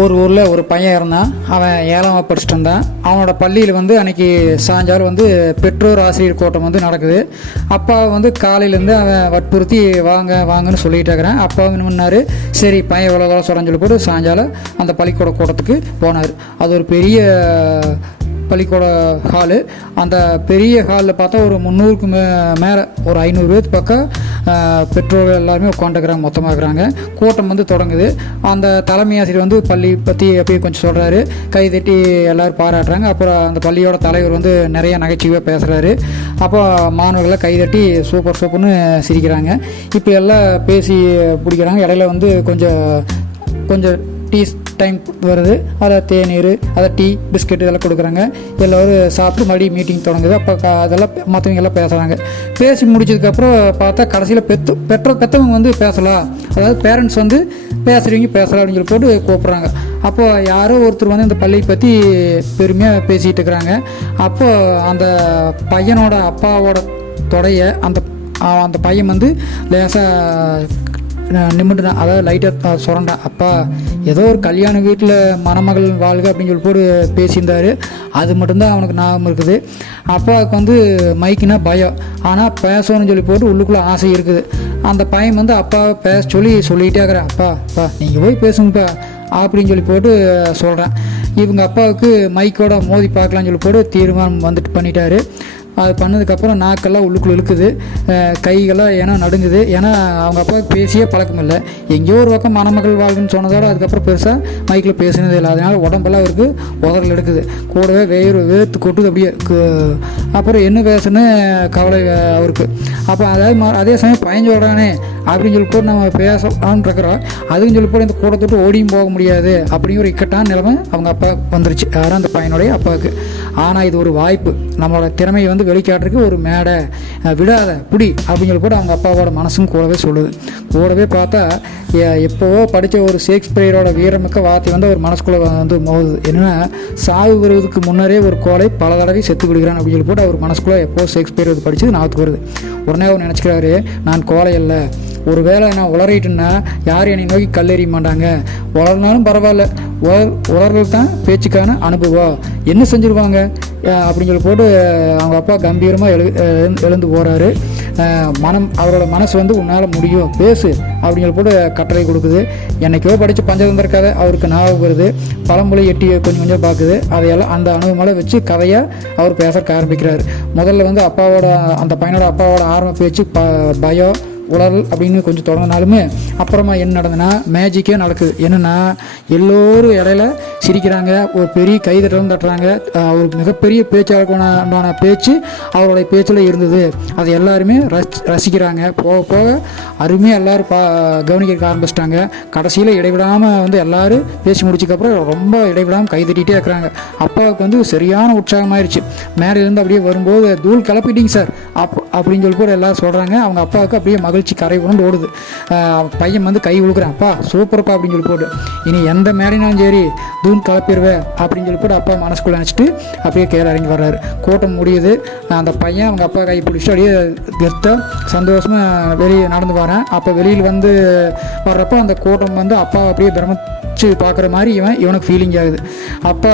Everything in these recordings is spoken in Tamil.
ஒரு ஊரில் ஒரு பையன் இருந்தான். அவன் 7ஆம் படிச்சுட்டு இருந்தான். அவனோட பள்ளியில் அன்றைக்கி சாயங்காலம் பெற்றோர் ஆசிரியர் கூட்டம் நடக்குது. அப்பா காலையிலேருந்து அவன் வற்புறுத்தி வாங்க வாங்கன்னு சொல்லிகிட்டு இருக்கிறான். அப்பா முன்னாரு சரி பையன் எவ்வளோ காலம் சொல்கிறான்னு சொல்லி போட்டு சாயங்காலம் அந்த பள்ளிக்கூட கூட்டத்துக்கு போனார். அது ஒரு பெரிய பள்ளிக்கூட ஹாலு. அந்த பெரிய ஹாலில் பார்த்தா ஒரு 300க்கு மேலே ஒரு 500 பேருக்கு பக்கம் பெற்றோர்கள் எல்லாருமே உட்காந்துக்கிறாங்க, மொத்தமாக இருக்கிறாங்க. கூட்டம் தொடங்குது. அந்த தலைமை ஆசிரியர் பள்ளி பற்றி அப்படியே கொஞ்சம் சொல்கிறாரு. கை தட்டி எல்லோரும் பாராட்டுறாங்க. அப்புறம் அந்த பள்ளியோட தலைவர் நிறைய நகைச்சுவையாக பேசுகிறாரு. அப்போ மாணவர்களை கை தட்டி சூப்பர் சூப்பர்னு சிரிக்கிறாங்க. இப்போ எல்லாம் பேசி பிடிக்கிறாங்க. இடையில கொஞ்சம் டீ டைம் வருது. அதை தேநீர், அதை டீ, பிஸ்கெட் இதெல்லாம் கொடுக்குறாங்க. எல்லோரும் சாப்பிட்டு மறுபடியும் மீட்டிங் தொடங்குது. அப்போ அதெல்லாம் மற்றவங்க எல்லாம் பேசுகிறாங்க. பேசி முடிச்சதுக்கப்புறம் பார்த்தா கடைசியில் பெற்றவங்க பேசலாம், அதாவது பேரண்ட்ஸ் பேசுகிறவங்க பேசலாம் அப்படின்னு சொல்லி போட்டு கூப்பிட்றாங்க. அப்போ யாரோ ஒருத்தர் இந்த பள்ளியை பற்றி பெருமையாக பேசிகிட்டு இருக்கிறாங்க. அப்போ அந்த பையனோட அப்பாவோட தொடைய அந்த பையன் லேசாக நிமிண்டுனா, அதாவது லைட்டாக சுரண்டான். அப்பா ஏதோ ஒரு கல்யாண வீட்டில் மணமகள் வாழ்க அப்படின்னு சொல்லி போட்டு பேசியிருந்தார். அது மட்டும்தான் அவனுக்கு ஞாபகம் இருக்குது. அப்பாவுக்கு மைக்குனா பயம், ஆனால் பேசணும்னு சொல்லி போட்டு உள்ளுக்குள்ளே ஆசை இருக்குது. அந்த பையன் அப்பாவை பேச சொல்லிகிட்டே இருக்கிறேன். அப்பா நீங்கள் போய் பேசுங்கப்பா அப்படின்னு சொல்லி போட்டு சொல்கிறேன். இவங்க அப்பாவுக்கு மைக்கோட மோதி பார்க்கலான்னு சொல்லி போட்டு தீர்மானம் பண்ணிட்டாரு. அது பண்ணதுக்கப்புறம் நாக்கெல்லாம் உள்ளுக்குள்ளே இழுக்குது, கைகள்லாம் ஏன்னா நடுங்குது. ஏன்னா அவங்க அப்பாவுக்கு பேசியே பழக்கம் இல்லை. எங்கேயோ ஒரு பக்கம் மணமகள் வாழ்வுன்னு சொன்னதோட அதுக்கப்புறம் பெருசாக மைக்கில் பேசினது இல்லை. அதனால் உடம்பெல்லாம் அவருக்கு உதறல் எடுக்குது. கூடவே வேர்த்து கொட்டுது அப்படியே. அப்புறம் என்ன பேசுன்னு கவலை அவருக்கு. அப்போ அதாவது அதே சமயம் பையன் சொல்கிறானே அப்படின்னு சொல்லி போட்டு நம்ம பேசலான்னு இருக்கிறோம். அதுன்னு சொல்லி போட்டு இந்த கூடத்தொட்டு ஓடியும் போக முடியாது அப்படிங்கிற இக்கட்டான நிலைமை அவங்க அப்பா வந்துருச்சு. யாரும் அந்த பையனுடைய அப்பாவுக்கு. ஆனால் இது ஒரு வாய்ப்பு, நம்மளோட திறமையை வெளிக்காட்டுறதுக்கு ஒரு மேடை, விடாத புடி அப்படின்னு சொல்லி போட்டு அவங்க அப்பாவோட மனசும் கூடவே சொல்லுது. கூடவே பார்த்தா எப்போவோ படித்த ஒரு ஷேக்ஸ்பியரோட வீரமிக்க வார்த்தை ஒரு மனசுக்குள்ளே மோதுது. என்னென்னா, சாவு வருவதுக்கு முன்னரே ஒரு கோலை பல தடவை செத்து விடுகிறான் அப்படின்னு சொல்லி போட்டு அவர் மனசுக்குள்ளே எப்போ ஷேக்ஸ்பியர் படித்தது ஞாபகத்துக்கு வருது. உடனே அவர் நினச்சிக்கிறாரு, நான் கோலை அல்ல, ஒரு வேளை நான் உளறிட்டுன்னா யாரும் என்னை நோக்கி கல்லெறிய மாட்டாங்க, உளர்னாலும் பரவாயில்ல, உளறல் தான் பேச்சுக்கான அனுபவம், என்ன செஞ்சுருவாங்க அப்படின்னு சொல்லி போட்டு அவங்க அப்பா கம்பீரமாக எழுந்து போகிறாரு. அவரோட மனசு உன்னால் முடியும், பேசு அப்படின்னு சொல்லி போட்டு கட்டளை கொடுக்குது. என்னைக்கோ படித்த பஞ்சதந்திர கதை அவருக்கு ஞாபகம் வருது. பழமொழி எட்டி கொஞ்சம் பார்க்குது. அதையெல்லாம் அந்த அனுபவமெல்லாம் வச்சு கதையாக அவர் பேச ஆரம்பிக்கிறார். முதல்ல அப்பாவோட அந்த பையனோட அப்பாவோட ஆரம்ப பேச்சு பயம், உளறல் அப்படின்னு கொஞ்சம் தொடங்கினாலுமே அப்புறமா என்ன நடந்ததுன்னா மேஜிக்கே நடக்குது. என்னென்னா, எல்லோரும் இடையில சிரிக்கிறாங்க, ஒரு பெரிய கைதட்டலும் தட்டுறாங்க. ஒரு மிகப்பெரிய பேச்சாளருக்கான பேச்சு அவருடைய பேச்சில் இருந்தது. அது எல்லாருமே ரசிக்கிறாங்க. போக போக அருமையாக எல்லோரும் கவனிக்க ஆரம்பிச்சிட்டாங்க. கடைசியில் இடைவிடாமல் எல்லோரும் பேசி முடிச்சதுக்கப்புறம் ரொம்ப இடைவிடாமல் கைதட்டிகிட்டே இருக்கிறாங்க. அப்பாவுக்கு சரியான உற்சாகமாயிருச்சு. மேலேருந்து அப்படியே வரும்போது தூள் கிளப்பிட்டீங்க சார் அப்படின்னு சொல்லி கூட எல்லோரும் சொல்கிறாங்க. அவங்க அப்பாவுக்கு அப்படியே மகிழ்ச்சி கரை உணர்ந்து ஓடுது. பையன் கை உழுக்குறான், அப்பா சூப்பர்ப்பா அப்படின்னு சொல்லி போட்டு, இனி எந்த மேடைனாலும் சரி தூண் கலப்பிடுவேன் அப்படின்னு சொல்லி போட்டு அப்பா மனசுக்குள்ளே நினச்சிட்டு அப்படியே கீழே இறங்கி வர்றாரு. கூட்டம் முடியுது. அந்த பையன் அவங்க அப்பா கை பிடிச்சிட்டு அப்படியே கெத்தாக சந்தோஷமாக வெளியே நடந்து வரான். அப்போ வெளியில் வர்றப்போ அந்த கூட்டம் அப்பா அப்படியே பிரமிச்சு பார்க்குற மாதிரி இவனுக்கு ஃபீலிங் ஆகுது. அப்பா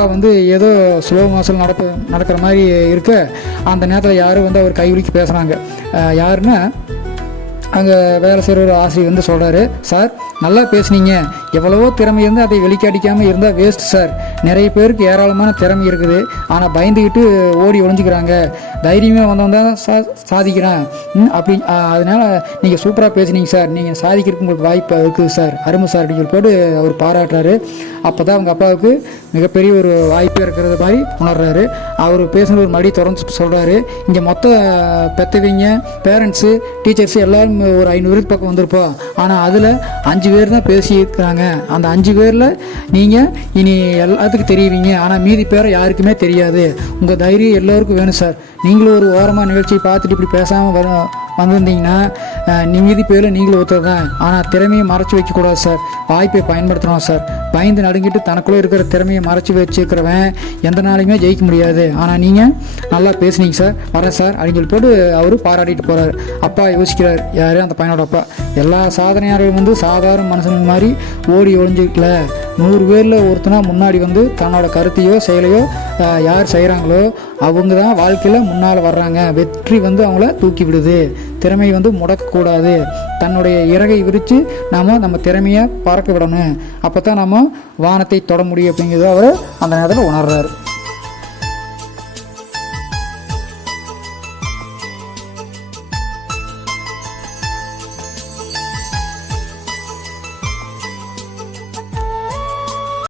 ஏதோ ஸ்லோ மோஷன் நடக்கிற மாதிரி இருக்க அந்த நேரத்தில் யாரும் அவர் கைவிழிக்கு பேசுகிறாங்க. யாருன்னா அங்கே வேலை செய்கிற ஒரு ஆசிரியர் சொல்கிறாரு, சார் நல்லா பேசுனீங்க, எவ்வளவோ திறமை அதை வெளிக்காட்டிக்காமல் இருந்தால் வேஸ்ட் சார். நிறைய பேருக்கு ஏராளமான திறமை இருக்குது, ஆனால் பயந்துக்கிட்டு ஓடி ஒழிஞ்சிக்கிறாங்க. தைரியமாக வந்தவன் சாதிக்கிறான் அப்படி. அதனால் நீங்கள் சூப்பராக பேசுனீங்க சார், நீங்கள் சாதிக்கிறதுக்கு உங்களுக்கு வாய்ப்பு இருக்குது சார், அருமை சார் அப்படின்னு சொல்லி போட்டு அவர் பாராட்டுறாரு. அப்போ தான் அவங்க அப்பாவுக்கு மிகப்பெரிய ஒரு வாய்ப்பு இருக்கிறது மாதிரி உணர்றாரு. அவர் பேசுகிற ஒரு மடி தொடர்ந்து சொல்கிறாரு, இங்கே மொத்த பெற்றவங்க, பேரண்ட்ஸு, டீச்சர்ஸு எல்லோரும் ஒரு 500 பக்கம் வந்திருப்போம். ஆனால் அதில் 5 பேர் தான் பேசியிருக்கிறாங்க. அந்த 5 பேரில் நீங்கள் இனி எல்லாத்துக்கும் தெரியுவீங்க, ஆனால் மீதி பேரை யாருக்குமே தெரியாது. உங்கள் தைரியம் எல்லோருக்கும் வேணும் சார். நீங்களும் ஒரு ஓரமாக நிகழ்ச்சியை பார்த்துட்டு இப்படி பேசாமல் வந்திருந்தீங்கன்னா மீதி பேரில் நீங்களும் ஒருத்தர் தான். ஆனால் திறமையை மறைச்சி வைக்கக்கூடாது சார், வாய்ப்பை பயன்படுத்தணும் சார். பயந்து நடுங்கிட்டு தனக்குள்ளே இருக்கிற திறமையை மறைச்சி வச்சுக்கிறவன் எந்த நாளையுமே ஜெயிக்க முடியாது. ஆனால் நீங்கள் நல்லா பேசுனீங்க சார், வரேன் சார் அப்படின்னு சொல்லி போட்டு அவர் பாராட்டிட்டு போகிறார். அப்பா யோசிக்கிறார், யார் அந்த பையனோட அப்பா, எல்லா சாதனையாளர்களும் சாதாரண மனுஷனுக்கு மாதிரி ஓடி ஒழிஞ்சிக்கல, 100 பேரில் ஒருத்தனா முன்னாடி வந்து தன்னோட கருத்தையோ செயலையோ யார் செய்கிறாங்களோ அவங்க தான் வாழ்க்கையில் முன்னால் வர்றாங்க. வெற்றி வந்து அவங்கள தூக்கி விடுது. திறமை வந்து முடக்கக்கூடாது. தன்னுடைய இறகை விரித்து நம்ம திறமையை பறக்க விடணும். அப்போ தான் நம்ம வானத்தை தொட முடியும் அப்படிங்கிறத அவர் அந்த நேரத்தில் உணர்றாரு.